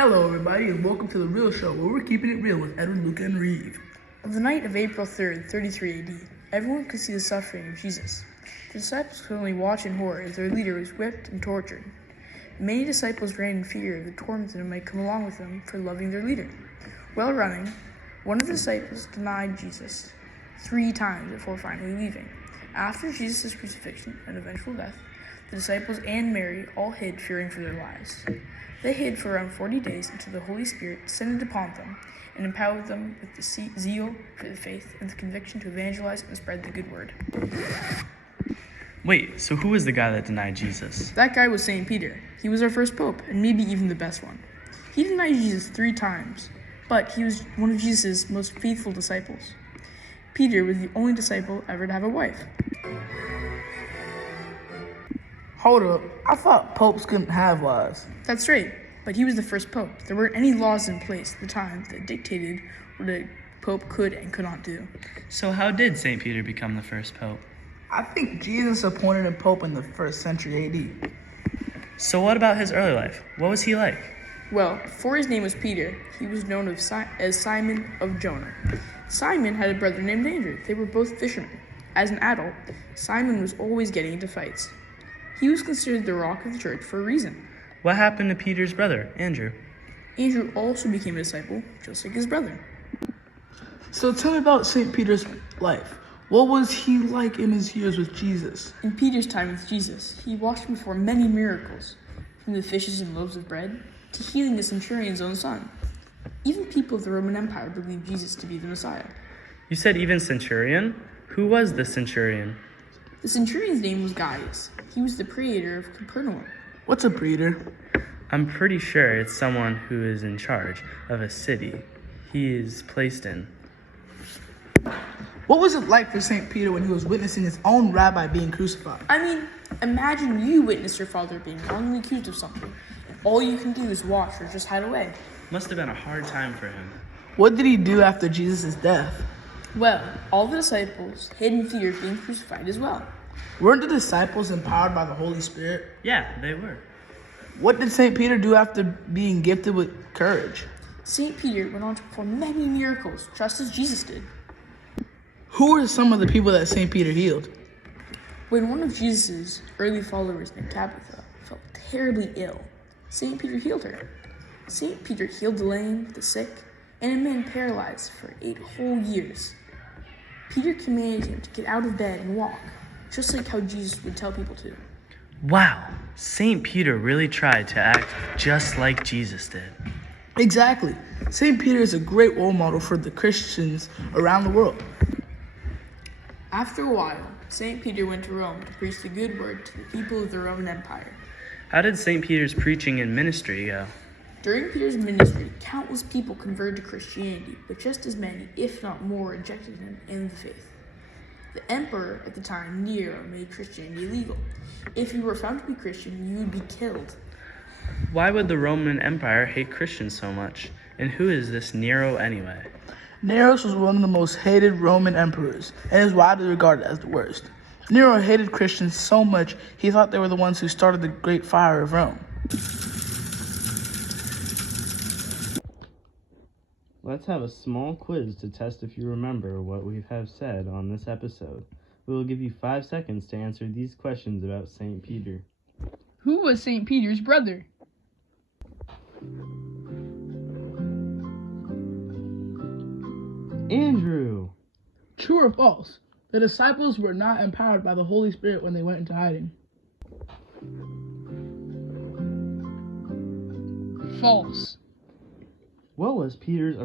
Hello, everybody, and welcome to The Real Show, where we're keeping it real with Edward, Luca, and Reeve. On the night of April 3rd, 33 AD, everyone could see the suffering of Jesus. The disciples could only watch in horror as their leader was whipped and tortured. Many disciples ran in fear of the torment that might come along with them for loving their leader. While running, one of the disciples denied Jesus 3 times before finally leaving. After Jesus' crucifixion and eventual death, the disciples and Mary all hid, fearing for their lives. They hid for around 40 days until the Holy Spirit descended upon them and empowered them with the zeal for the faith and the conviction to evangelize and spread the good word. Wait, so who was the guy that denied Jesus? That guy was St. Peter. He was our first pope, and maybe even the best one. He denied Jesus 3 times, but he was one of Jesus' most faithful disciples. Peter was the only disciple ever to have a wife. Hold up, I thought popes couldn't have wives. That's right, but he was the first pope. There weren't any laws in place at the time that dictated what a pope could and could not do. So how did St. Peter become the first pope? I think Jesus appointed a pope in the 1st century AD. So what about his early life? What was he like? Well, before his name was Peter, he was known as Simon of Jonah. Simon had a brother named Andrew. They were both fishermen. As an adult, Simon was always getting into fights. He was considered the rock of the church for a reason. What happened to Peter's brother, Andrew? Andrew also became a disciple, just like his brother. So tell me about St. Peter's life. What was he like in his years with Jesus? In Peter's time with Jesus, he watched him perform many miracles, from the fishes and loaves of bread to healing the centurion's own son. Even people of the Roman Empire believed Jesus to be the Messiah. You said even centurion? Who was the centurion? The centurion's name was Gaius. He was the praetor of Capernaum. What's a praetor? I'm pretty sure it's someone who is in charge of a city he is placed in. What was it like for St. Peter when he was witnessing his own rabbi being crucified? I mean, imagine you witness your father being wrongly accused of something, and all you can do is watch or just hide away. Must have been a hard time for him. What did he do after Jesus' death? Well, all the disciples hid in fear of being crucified as well. Weren't the disciples empowered by the Holy Spirit? Yeah, they were. What did St. Peter do after being gifted with courage? St. Peter went on to perform many miracles, just as Jesus did. Who were some of the people that St. Peter healed? When one of Jesus' early followers named Tabitha felt terribly ill, St. Peter healed her. St. Peter healed the lame, the sick, and a man paralyzed for 8 whole years. Peter commanded him to get out of bed and walk, just like how Jesus would tell people to. Wow, St. Peter really tried to act just like Jesus did. Exactly. St. Peter is a great role model for the Christians around the world. After a while, St. Peter went to Rome to preach the good word to the people of the Roman Empire. How did St. Peter's preaching and ministry go? During Peter's ministry, countless people converted to Christianity, but just as many, if not more, rejected him and the faith. The emperor at the time, Nero, made Christianity illegal. If you were found to be Christian, you would be killed. Why would the Roman Empire hate Christians so much? And who is this Nero anyway? Nero was one of the most hated Roman emperors and is widely regarded as the worst. Nero hated Christians so much he thought they were the ones who started the Great Fire of Rome. Let's have a small quiz to test if you remember what we have said on this episode. We will give you 5 seconds to answer these questions about St. Peter. Who was St. Peter's brother? Andrew! True or false? The disciples were not empowered by the Holy Spirit when they went into hiding. False. What was Peter's